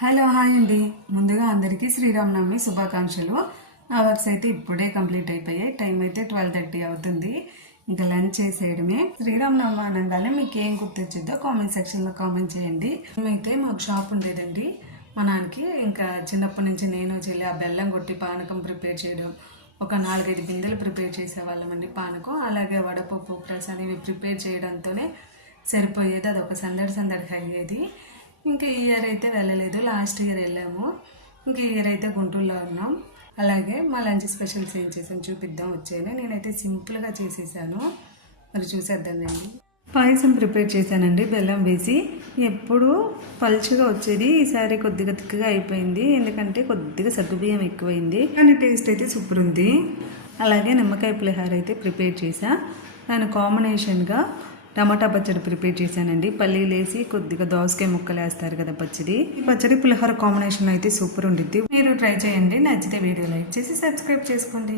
Hello hi అండి. ముందుగా అందరికీ శ్రీరామనవమి శుభాకాంక్షలు. నా వర్క్స్ అయితే ఇప్పుడే కంప్లీట్ అయిపోయాయి. టైం అయితే 12:30 అవుతుంది. ఇంకా లంచ్ చేసేయడమే. శ్రీరామనవమి అనగానే మీకు ఏం గుర్తొచ్చిందో కామెంట్ సెక్షన్లో కామెంట్ చేయండి. మేమైతే మాకు షాప్ ఉండేదండి మా నాన్నకి. ఇంకా చిన్నప్పటి నుంచి నేను చెల్లి ఆ బెల్లం కొట్టి పానకం ప్రిపేర్ చేయడం, ఒక 4-5 బిందెలు ప్రిపేర్ చేసేవాళ్ళమండి పానకం. అలాగే వడపప్పు ప్రసాదం ఇవి ప్రిపేర్ చేయడంతోనే సరిపోయేది. అది ఒక సందడి అయ్యేది. ఇంకా ఈ ఇయర్ అయితే వెళ్ళలేదు, లాస్ట్ ఇయర్ వెళ్ళాము. ఇంకా ఈ ఇయర్ అయితే గుంటూరులో ఉన్నాం. అలాగే మా లంచ్ స్పెషల్స్ ఏం చేసాను చూపిద్దాం వచ్చాను. నేనైతే సింపుల్గా చేసేసాను, మరి చూసేద్దామండి. పాయసం ప్రిపేర్ చేశానండి బెల్లం వేసి. ఎప్పుడు పలుచగా వచ్చేది, ఈసారి కొద్దిగా తిక్కగా అయిపోయింది. ఎందుకంటే కొద్దిగా సగ్గుబియ్యం ఎక్కువైంది, కానీ టేస్ట్ అయితే సూపర్ ఉంది. అలాగే నిమ్మకాయ పులిహోర అయితే ప్రిపేర్ చేశా. దాని కాంబినేషన్గా టమాటా పచ్చడి ప్రిపేర్ చేశానండి. పల్లీలు వేసి కొద్దిగా దోసకాయ ముక్కలు వేస్తారు కదా పచ్చడి. ఈ పచ్చడి పులిహోర కాంబినేషన్ అయితే సూపర్ ఉండిద్ది. మీరు ట్రై చేయండి. నచ్చితే వీడియో లైక్ చేసి సబ్స్క్రైబ్ చేసుకోండి.